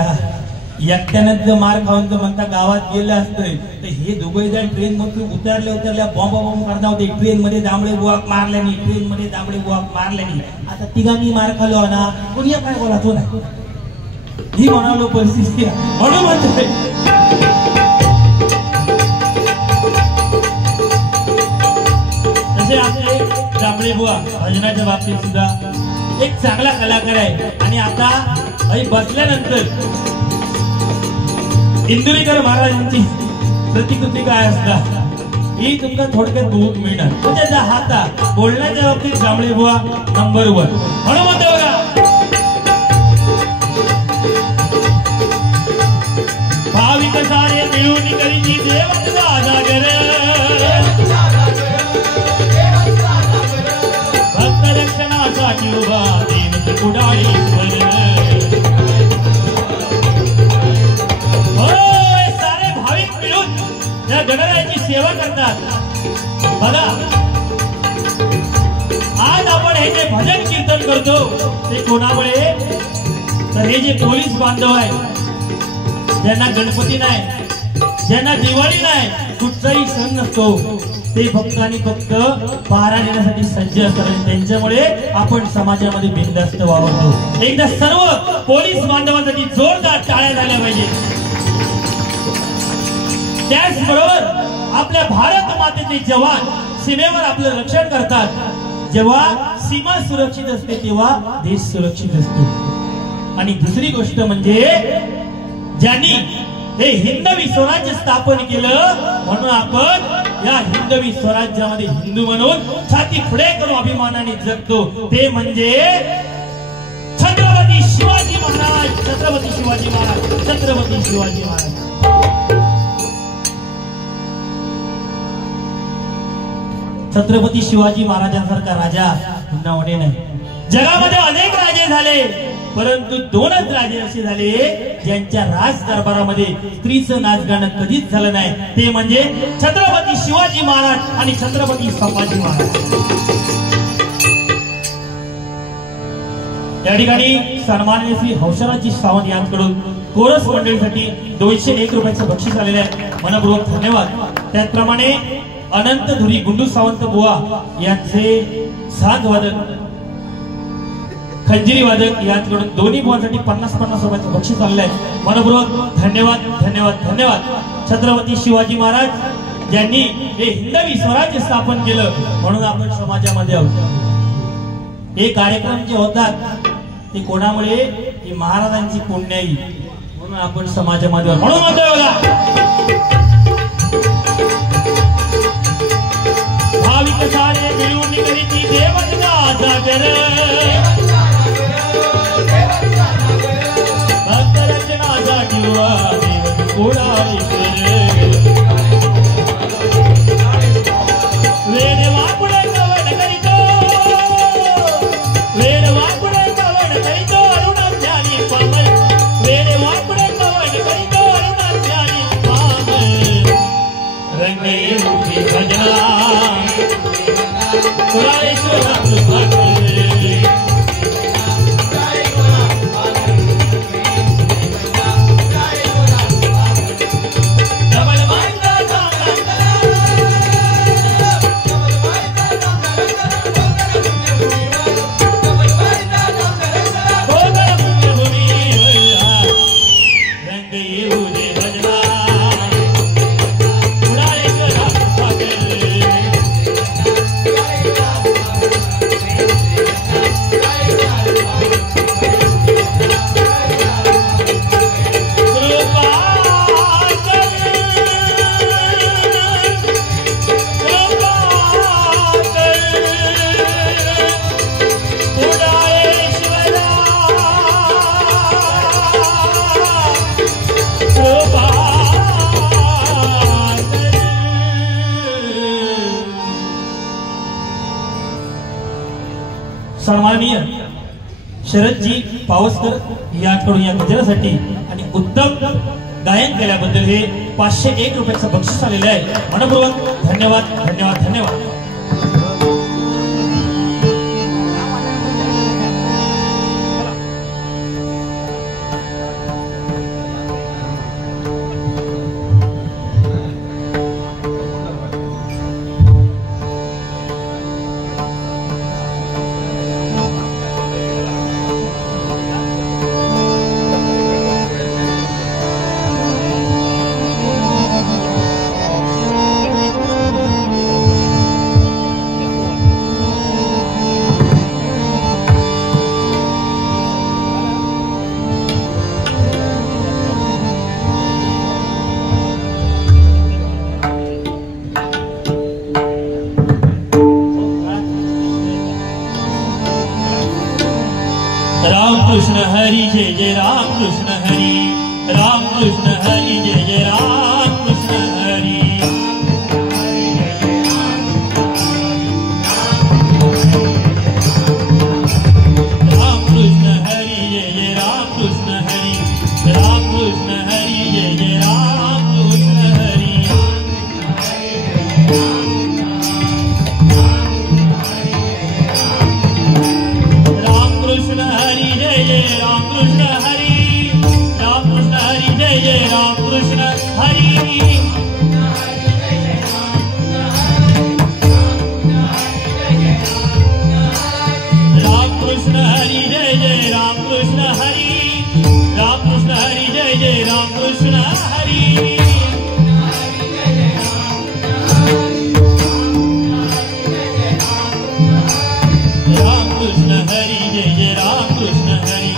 एकट्यानं जर मार खाऊन तर म्हणता गावात गेलं असतं तर हे दोघे जण ट्रेन मधून उतरल्या बॉम्ब करता होते ट्रेन मध्ये जांभळे बुवा मारल्यानी ट्रेन मध्ये जांभळे बुवा मारल्यानी आता तिघांनी मार खालो ना कोणी काय बोलातो नाही ही म्हणालो परिस्थिती म्हणून म्हणतोय आपले जांभळे बुवा भजनाच्या बाबतीत सुद्धा एक चांगला कलाकार आहे आणि आता बसल्यानंतर इंदुरीकर महाराजांची प्रतिकृती काय असतात ही तुमका थोडक्यात बघूक मिळणार त्याच्या हाता बोलण्याच्या बाबतीत जांभळे बुवा नंबर 1 म्हणून म्हणतो बघा भाविक सारे मिळून करीची देवाचा जागर सारे भाविक मिळून या गणरायाची सेवा करतात बघा आज आपण हे जे भजन कीर्तन करतो ते कोणामुळे तर हे जे पोलीस बांधव आहे ज्यांना गणपती नाही ज्यांना दिवाळी नाही कुठचाही सण नसतो ते फक्त आणि फक्त पहारा देण्यासाठी सज्ज असतात त्यांच्यामुळे आपण समाजामध्ये बिनधास्त वावरतो एकदा सर्व पोलीस बांधवांसाठी जोरदार टाळ्या झाल्या पाहिजे त्याचबरोबर आपल्या भारत मातेचे जवान सीमेवर आपलं रक्षण करतात जेव्हा सीमा सुरक्षित असते तेव्हा देश सुरक्षित असतो आणि दुसरी गोष्ट म्हणजे ज्यांनी हे हिंदवी स्वराज्य स्थापन केलं म्हणून आपण या हिंदवी स्वराज्यामध्ये हिंदू म्हणून छाती पुढे करून अभिमानाने जगतो ते म्हणजे छत्रपती शिवाजी महाराज छत्रपती शिवाजी महाराज छत्रपती शिवाजी महाराज छत्रपती शिवाजी महाराजांसारखा राजा पुन्हा वडे नाही जगामध्ये अनेक राजे झाले, परंतु दोनच राजे असे झाले ज्यांच्या राज दरबारामध्ये स्त्रीचं नाचगाणं कधीच झालं नाही, ते म्हणजे छत्रपती शिवाजी महाराज आणि छत्रपती संभाजी महाराज। या ठिकाणी सन्माननीय श्री हौशराजी सावंत यांच्याकडून कोरस मंडळीसाठी 201 रुपयाचं बक्षीस आलेले आहे, मनपूर्वक धन्यवाद। त्याचप्रमाणे अनंत धुरी गुंडू सावंत बुवा यांचे साथ वादक खंजिरी वादक यांच्याकडून दोन्ही बुवांसाठी 50-50 रुपयाचं बक्षीस आलेलं आहे, मनपूर्वक धन्यवाद धन्यवाद धन्यवाद। छत्रपती शिवाजी महाराज ज्यांनी हे हिंदवी स्वराज्य स्थापन केलं म्हणून आपण समाजामध्ये आहोत। हे कार्यक्रम जे होतात ते कोणामुळे, ही महाराजांची पुण्याई म्हणून आपण समाजामध्ये आहोत, म्हणून म्हणतोय बघा भाविक सारे मिळून करीती देवाचा जागर, भक्त रचनाचा जीवा देव कोडाळी वेद वापुडे कवड करीतो, वेद वापुडे कवड करीतो अरुण ज्ञानी पामल, वेद वापुडे कवड करीतो अरुण ज्ञानी पामल, रंग येऊठी भजना कुळाळेश्वरा कृपा सन्माननीय शरदजी पावसकर यांच्याकडून या गजरासाठी आणि उत्तम गायन केल्याबद्दल हे 501 रुपयाचं बक्षीस आलेलं आहे, मनपूर्वक धन्यवाद धन्यवाद धन्यवाद। कृष्ण हरी जय जय राम कृष्ण हरी, राम कृष्ण हरी जय जय राम कृष्ण हरी, राम कृष्ण हरी जय जय राम कृष्ण हरी, राम कृष्ण हरी जय जय राम कृष्ण हरी, राम कृष्ण हरी जय जय राम कृष्ण हरी, राम कृष्ण हरी जय जय राम कृष्ण हरी, राम कृष्ण हरी जय जय राम कृष्ण हरी, राम कृष्ण हरी जय जय राम कृष्ण हरी, राम कृष्ण हरी जय जय राम कृष्ण हरी,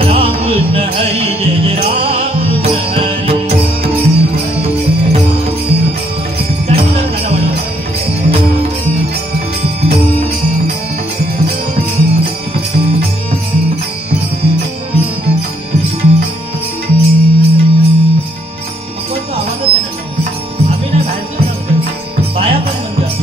राम कृष्ण हरी जय जय राम कृष्ण हरी। आम्ही नाही बाहेर बाया पण म्हणतात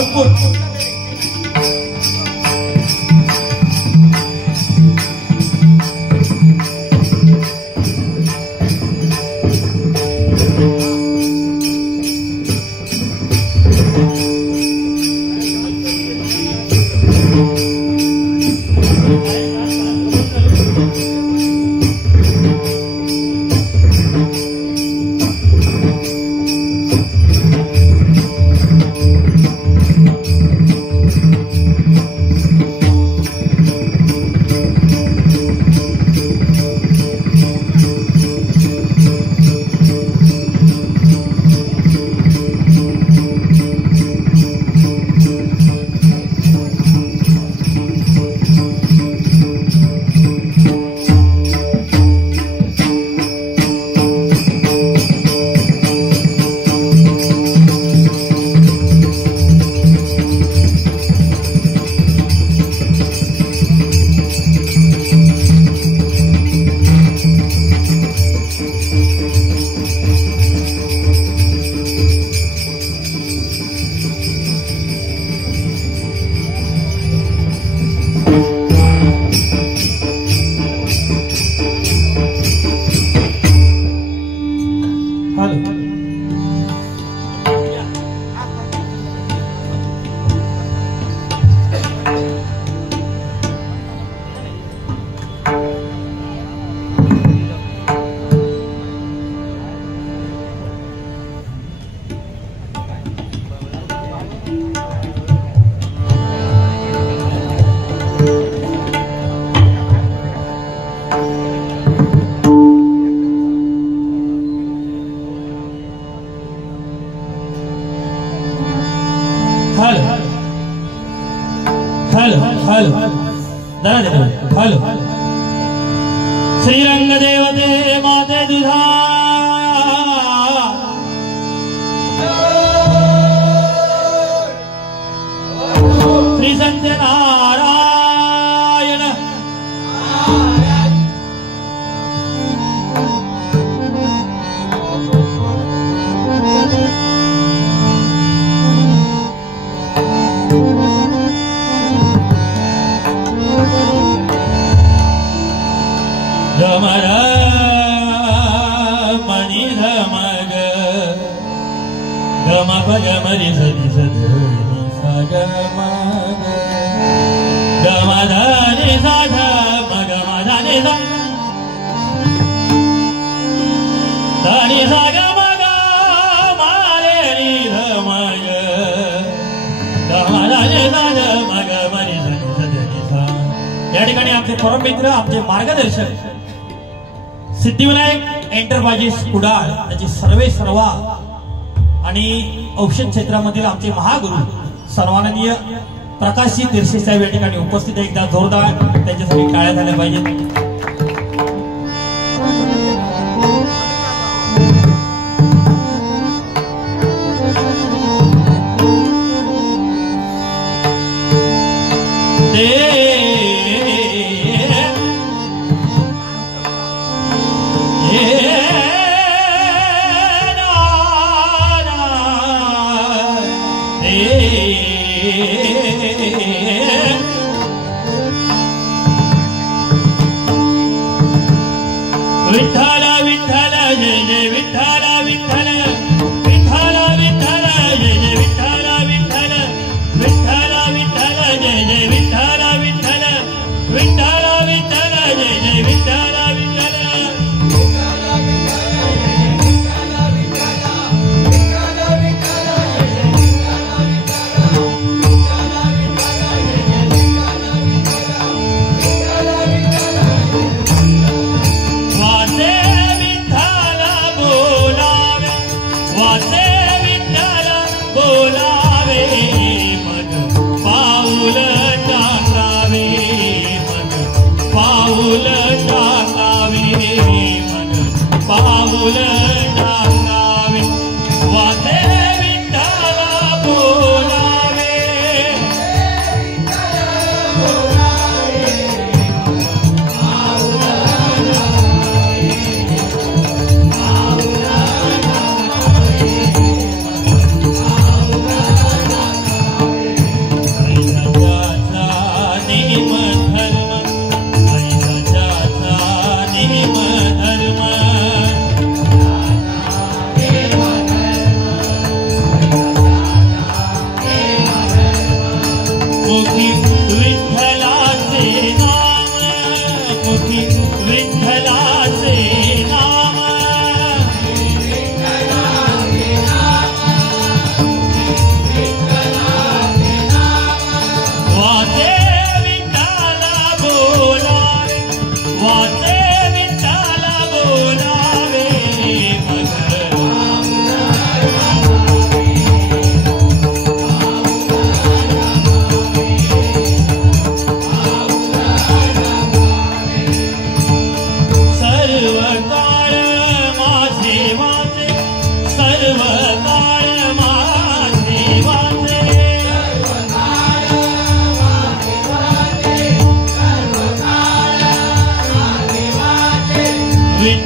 राऊतपूर. श्रीरंग देवते माते दुधा श्री संत नारायण मणि धमग गम गमरि सदि सधनि सग मग गम धनि सध मग धनि धनि सग मग मारे नि धमग गम धनि सध मग मरि सदि सधनि सा. या ठिकाणी आमचे परम मित्र आमचे मार्गदर्शक सिद्धिविनायक एंटरप्राइजेस कुडाळ त्याची सर्वा आणि औषध क्षेत्रामधील आमचे महागुरु सन्माननीय प्रकाशजी तिरसे साहेब या ठिकाणी उपस्थित आहे. एकदा जोरदार त्यांच्यासाठी टाळ्या झाल्या पाहिजेत.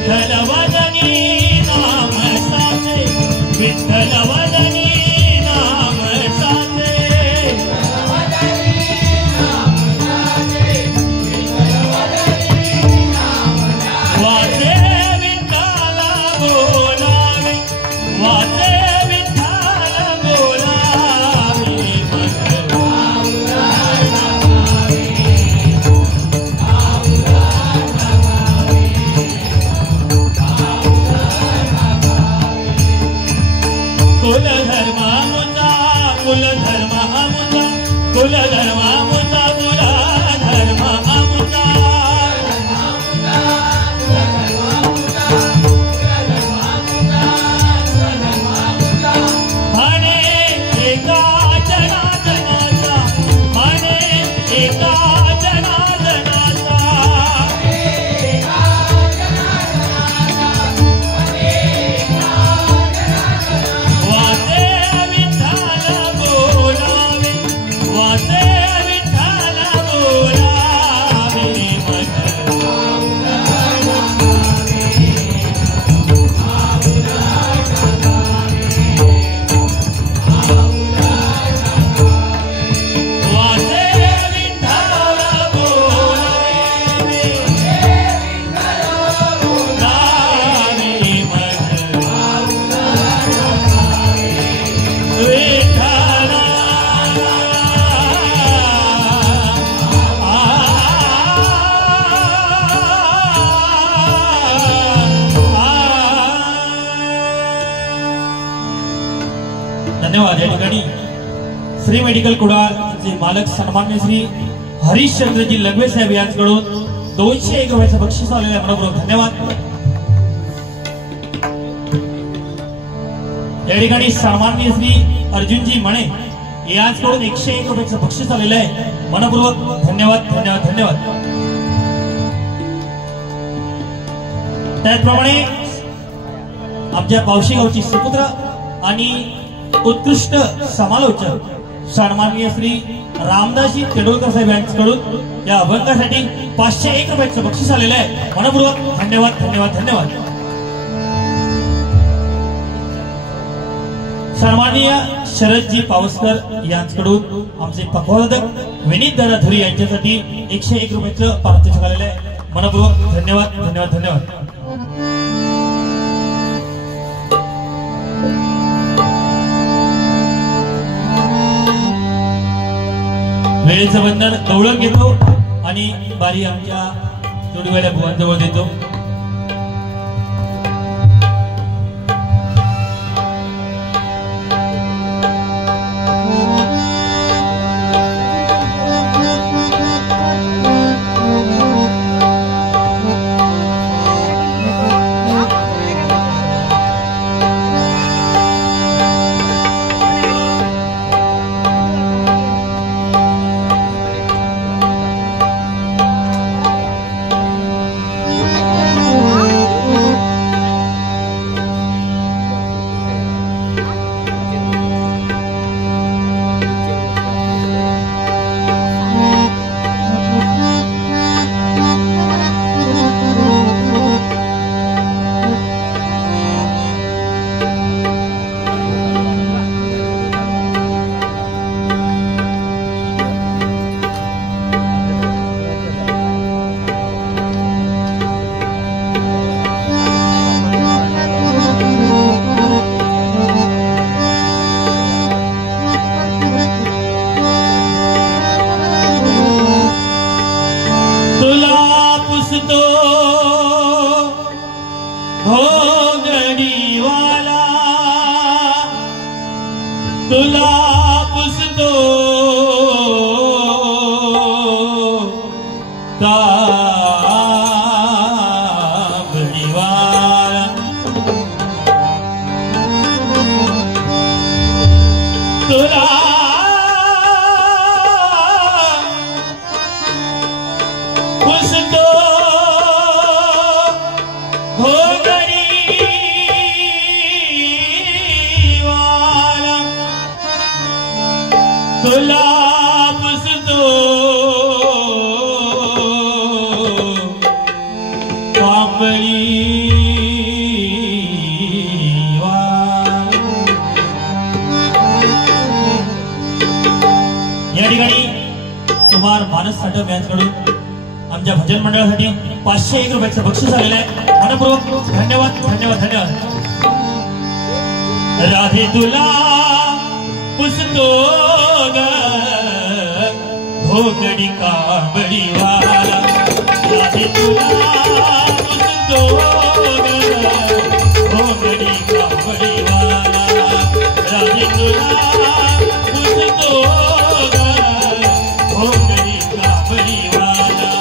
विठ्ठल वदनी नाम साचे विठ्ठल वदनी नाम साचे वाचे विठ्ठल बोलावे वाचे विठ्ठल बोलावे कुलधर्मामुचा कुलधर्मामुचा कुलधर्मामुचा कुलधर्मामुचा म्हणे एका जनार्दनाचा म्हणे एका जनार्दनाचा वाचे विठ्ठल बोलावे वाचे विठ्ठल बोलावे वाचे विठ्ठल बोलावे विठ्ठला धन्यवाद। या ठिकाणी श्री मेडिकल कुडाळचे मालक सन्मान्य श्री हरिश्चंद्रजी लगवे साहेब यांच्याकडून 201 रुपयाचं बक्षीस आलेलं आहे। मनपूर्वक धन्यवाद। या ठिकाणी सन्माननीय श्री अर्जुनजी मणे यांच्याकडून 101 रुपयाचं बक्षीस आलेलं आहे। मनपूर्वक धन्यवाद धन्यवाद धन्यवाद। त्याचप्रमाणे आमच्या पावशी गावची सुपुत्र आणि उत्कृष्ट समालोचक सन्माननीय श्री रामदासजी तेंडुलकर साहेब यांच्याकडून या अभंगासाठी 501 रुपयाचं बक्षीस आलेलं आहे। मनपूर्वक धन्यवाद धन्यवाद धन्यवाद। सन्माननीय शरदजी पावसकर यांच्याकडून आमचे पखवादक विनीत दादा धुरी यांच्यासाठी 101 रुपयाचं पारितोषिक आलेलं आहे। मनपूर्वक धन्यवाद धन्यवाद धन्यवाद। वेळेचं बंधन दौडून घेतो आणि बारी आमच्या जोडीवाल्या बुवांजवळ देतो। तुला पुसतो ताबडीवाळा तुला पुसतो तुला मानस साठव यांच्याकडून आमच्या भजन मंडळासाठी 501 रुपयाचं बक्षीस आलेलं आहे. मनपूर्वक धन्यवाद धन्यवाद धन्यवाद. राधे तुला पुसतो ग भोगडी काबडीवाला, राधे तुला पुसतो ग भोगडी काबडीवाला, राधे तुला पुसतो ग भोगडी काबडीवाला.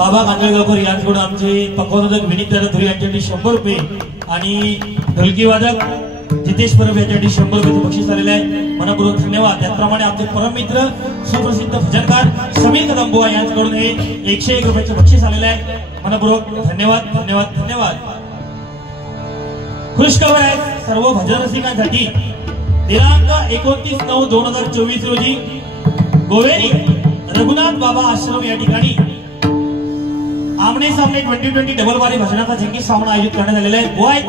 बाबा कांदळगावकर यांच्याकडून आमचे पकवानोदक विनीत धुरी यांच्यासाठी 100 रुपये आणि ढोलकी वादक जितेश परब यांच्यासाठी 100 रुपयाचं बक्षीस आलेलं आहे. मनपूर्वक धन्यवाद. त्याचप्रमाणे आमचे परममित्र सुप्रसिद्ध भजनकार समीर कदमबुवा यांच्याकडून हे 101 रुपयाचं बक्षीस आलेलं आहे. मनपूर्वक धन्यवाद धन्यवाद धन्यवाद. खुशखबर आहे सर्व भजन रसिकांसाठी. दिनांक 29/9/2024 रोजी गोवेरी रघुनाथ बाबा आश्रम या ठिकाणी आमने सामने 2020 डबल बारी भजनाचा जंगी सामना आयोजित करण्यात आलेला आहे. बुवाय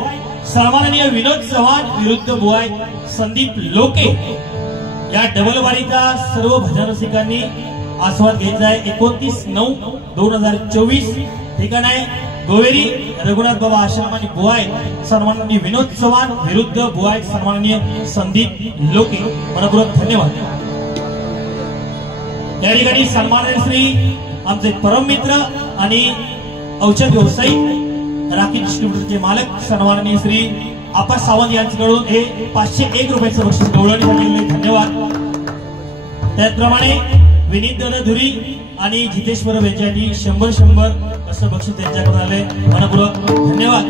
सन्माननीय विनोद चव्हाण विरुद्ध बुवाय संदीप लोके या डबल बारीचा सर्व भजन रसिकांनी आस्वाद घ्यायचा आहे. 29/9/2024 ठिकाण आहे गोवेरी रघुनाथ बाबा आश्रम आणि बुवाय सन्माननीय विनोद चव्हाण विरुद्ध बुवाय सन्माननीय संदीप लोके. मनपूर्वक धन्यवाद. या ठिकाणी सन्माननीय श्री आमचे परम मित्र आणि औषध व्यावसायिक राखी डिस्ट्रीब्युटरचे मालक सन्माननीय श्री आपा सावंत यांच्याकडून हे 501 रुपयाचं बक्षीस गौरवण्यासाठी धन्यवाद. त्याचप्रमाणे विनीत दादा धुरी आणि जितेश परब यांच्यासाठी 100 असं बक्षीस त्यांच्याकडून आले. मनपूर्वक धन्यवाद.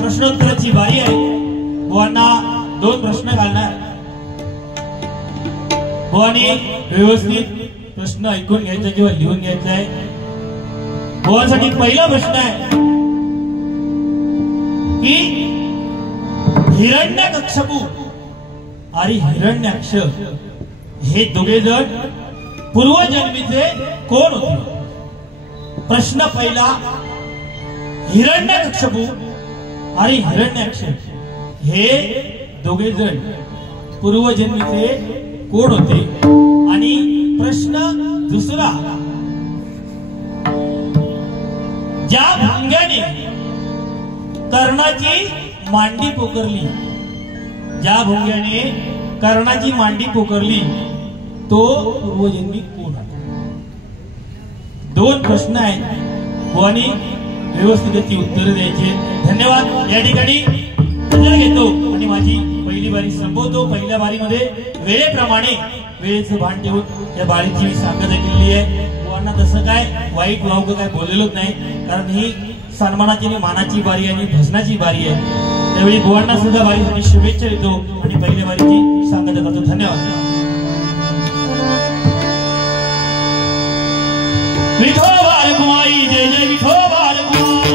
प्रश्नोत्तराची बारी आहे. बुवांना 2 प्रश्न घालणार. बुवांनी व्यवस्थित प्रश्न ऐकून घ्यायचा किंवा लिहून घ्यायचा आहे. बुवांसाठी पहिला प्रश्न आहे की हिरण्यकश्यपू आणि हिरण्याक्ष हे दोघे जण पूर्वजन्मीचे कोण होते? प्रश्न पहिला, हिरण्यकश्यपू आणि हिरण्याक्ष हे दोघे जण पूर्वजन्मीचे कोण होते? आणि प्रश्न दुसरा, ज्या भंग्याने कर्णाची मांडी पोकरली, ज्या भोंग्याने कर्णाची मांडी पोकरली तो पूर्वजन्मी कोण? 2 प्रश्न आहेत. बुवांनी व्यवस्थित ती उत्तर द्यायचे. धन्यवाद. या ठिकाणी नजर घेतो आणि माझी पहिली बारी संपवतो. पहिल्या बारीमध्ये वेळेप्रमाणे वेळेचं भान ठेवून या बारीची मी सांगता केलेली आहे. बुवांना तसं काय वाईट वावग काय बोललेलोच नाही, कारण ही सन्मानाची आणि मानाची बारी आणि भजनाची बारी आहे. त्यावेळी बुवांना सुद्धा बारीसाठी शुभेच्छा देतो आणि पहिल्या बारीची सांगता करतो. धन्यवाद. विठोबा रखुमाई जय जय विठोबा रखुमाई.